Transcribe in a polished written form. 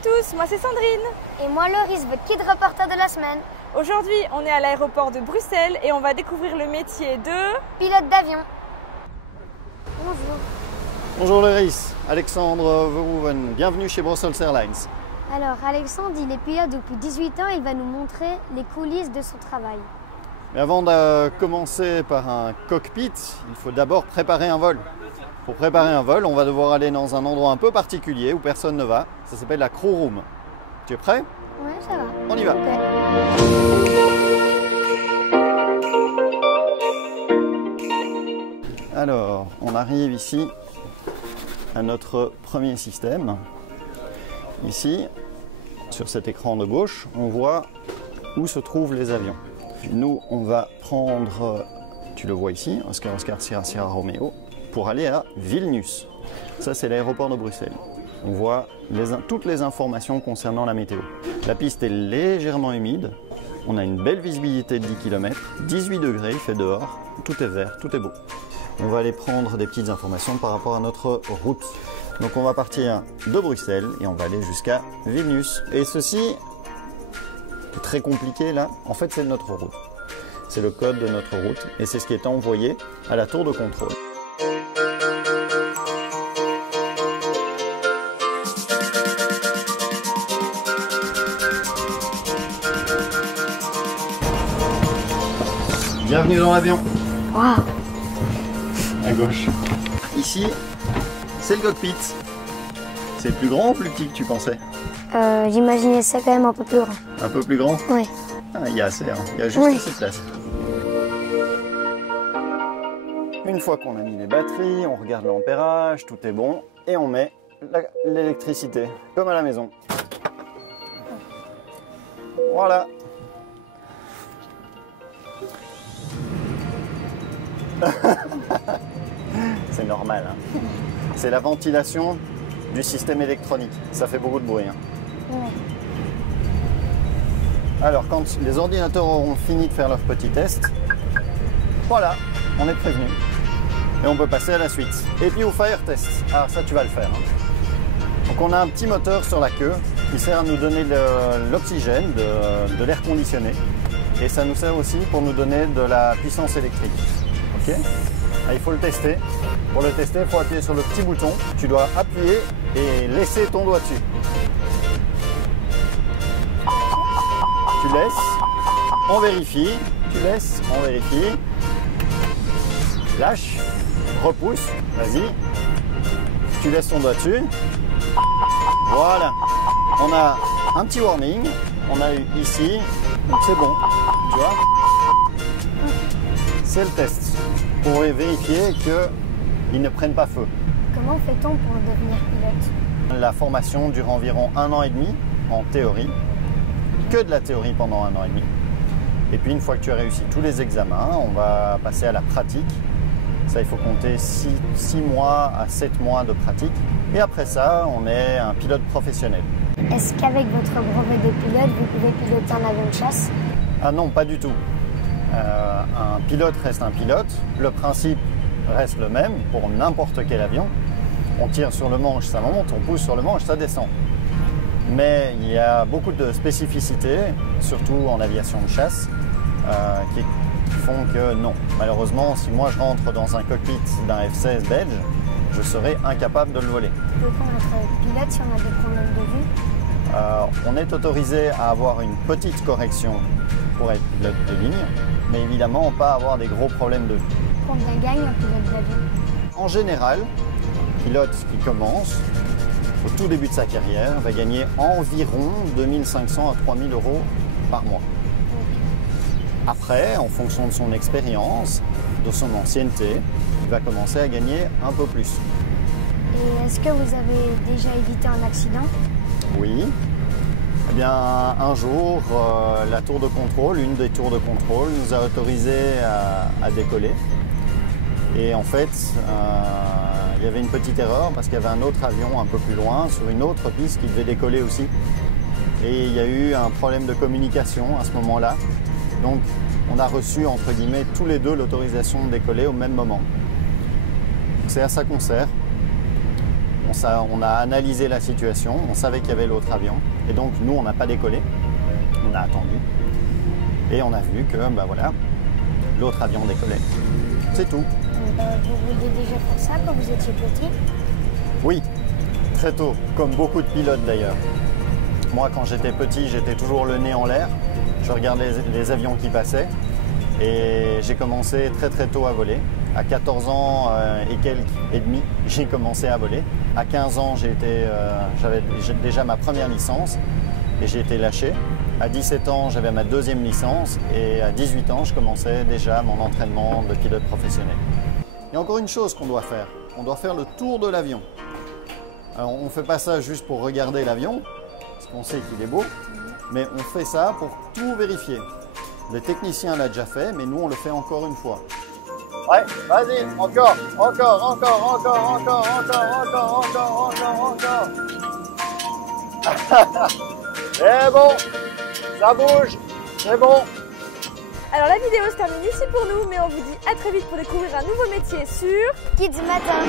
à tous, moi c'est Sandrine. Et moi Loris, votre kid reporter de la semaine. Aujourd'hui, on est à l'aéroport de Bruxelles et on va découvrir le métier de... pilote d'avion. Bonjour. Bonjour Loris, Alexandre Verhoeven, bienvenue chez Brussels Airlines. Alors Alexandre, il est pilote depuis 18 ans et il va nous montrer les coulisses de son travail. Mais avant de commencer par un cockpit, il faut d'abord préparer un vol. Pour préparer un vol, on va devoir aller dans un endroit un peu particulier où personne ne va. Ça s'appelle la crew room. Tu es prêt? Ouais, ça va. On y va. Alors, on arrive ici à notre premier système. Ici, sur cet écran de gauche, on voit où se trouvent les avions. Nous, on va prendre, tu le vois ici, Oscar Sierra Sierra Romeo, pour aller à Vilnius. Ça, c'est l'aéroport de Bruxelles. On voit toutes les informations concernant la météo. La piste est légèrement humide. On a une belle visibilité de 10 km, 18 degrés, il fait dehors, tout est vert, tout est beau. On va aller prendre des petites informations par rapport à notre route. Donc on va partir de Bruxelles et on va aller jusqu'à Vilnius. Et ceci est très compliqué là, en fait c'est notre route. C'est le code de notre route et c'est ce qui est envoyé à la tour de contrôle. Bienvenue dans l'avion. Waouh. À gauche. Ici, c'est le cockpit. C'est plus grand ou plus petit que tu pensais? J'imaginais ça quand même un peu plus grand. Un peu plus grand? Oui. Ah, il y a assez, hein. Il y a juste assez de place. Une fois qu'on a mis les batteries, on regarde l'ampérage, tout est bon, et on met l'électricité, comme à la maison. Voilà. C'est normal, hein. C'est la ventilation du système électronique. Ça fait beaucoup de bruit, hein. Ouais. Alors, quand les ordinateurs auront fini de faire leur petit test, voilà, on est prévenu. Et on peut passer à la suite. Et puis au fire test. Alors ça, tu vas le faire, hein. Donc on a un petit moteur sur la queue qui sert à nous donner de l'oxygène, de l'air conditionné. Et ça nous sert aussi pour nous donner de la puissance électrique. Ok? Ah, il faut le tester. Pour le tester, il faut appuyer sur le petit bouton. Tu dois appuyer et laisser ton doigt dessus. Tu laisses, on vérifie. Tu laisses, on vérifie. Lâche, repousse, vas-y. Tu laisses ton doigt dessus. Voilà. On a un petit warning. On a eu ici. C'est bon. Tu vois? C'est le test. Pour vérifier qu'ils ne prennent pas feu. Comment fait-on pour devenir pilote? La formation dure environ 1 an et demi en théorie. Que de la théorie pendant 1 an et demi. Et puis une fois que tu as réussi tous les examens, on va passer à la pratique. Ça, il faut compter 6 mois à 7 mois de pratique. Et après ça, on est un pilote professionnel. Est-ce qu'avec votre brevet de pilote, vous pouvez piloter un avion de chasse? Ah non, pas du tout. Un pilote reste un pilote. Le principe reste le même pour n'importe quel avion. On tire sur le manche, ça monte. On pousse sur le manche, ça descend. Mais il y a beaucoup de spécificités, surtout en aviation de chasse, qui font que non. Malheureusement, si moi je rentre dans un cockpit d'un F-16 belge, je serai incapable de le voler. Peut-on être pilote si on a des problèmes de vue? On est autorisé à avoir une petite correction pour être pilote de ligne, mais évidemment pas avoir des gros problèmes de vue. Combien gagne un pilote d'avion? En général, un pilote qui commence, au tout début de sa carrière, va gagner environ 2500 à 3000 euros par mois. Après, en fonction de son expérience, de son ancienneté, il va commencer à gagner un peu plus. Et est-ce que vous avez déjà évité un accident? Oui. Eh bien, un jour, la tour de contrôle, une des tours de contrôle, nous a autorisé à décoller. Et en fait, il y avait une petite erreur parce qu'il y avait un autre avion un peu plus loin, sur une autre piste qui devait décoller aussi. Et il y a eu un problème de communication à ce moment-là. Donc, on a reçu, entre guillemets, tous les deux l'autorisation de décoller au même moment. C'est à ça qu'on sert. On a analysé la situation, on savait qu'il y avait l'autre avion. Et donc, nous, on n'a pas décollé. On a attendu. Et on a vu que, bah voilà, l'autre avion décollait. C'est tout. Vous vouliez déjà faire ça quand vous étiez petit? Oui, très tôt, comme beaucoup de pilotes d'ailleurs. Moi, quand j'étais petit, j'étais toujours le nez en l'air. Je regardais les avions qui passaient. Et j'ai commencé très très tôt à voler. À 14 ans et quelques et demi, j'ai commencé à voler. À 15 ans, j'avais déjà ma première licence et j'ai été lâché. À 17 ans, j'avais ma deuxième licence et à 18 ans, je commençais déjà mon entraînement de pilote professionnel. Il y a encore une chose qu'on doit faire. On doit faire le tour de l'avion. Alors, on ne fait pas ça juste pour regarder l'avion, parce qu'on sait qu'il est beau, mais on fait ça pour tout vérifier. Le technicien l'a déjà fait, mais nous, on le fait encore une fois. Ouais, vas-y, encore. C'est bon, ça bouge, c'est bon. Alors la vidéo se termine ici pour nous, mais on vous dit à très vite pour découvrir un nouveau métier sur Kids Matin.